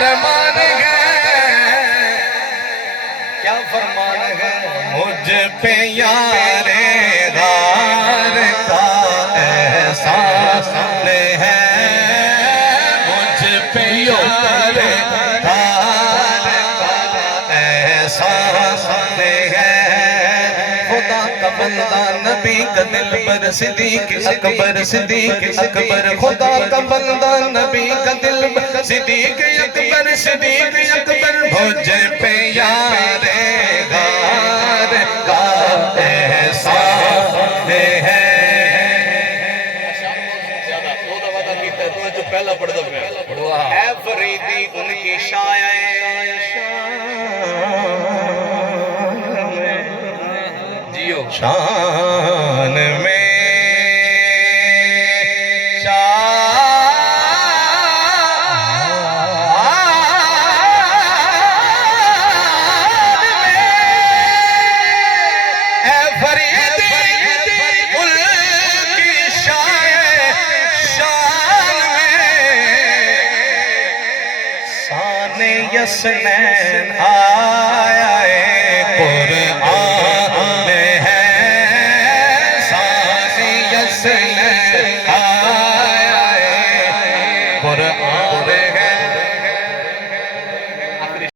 फरमान है, क्या फरमान है? मुझ पे यारे गार का एहसास है, मुझ पे यारे गार का एहसास है। खुदा का बंदा नबी का दिल पर सिद्दीक अकबर, सिद्दीक अकबर। खुदा का बंदा नबी का दिल पर सिद्दीक अकबर, सिद्दीक अकबर। मुझ पे यारे गार का एहसास है। जो पहला पढ़ दो है फरीदी उनकी जियो शान में यसनैन आया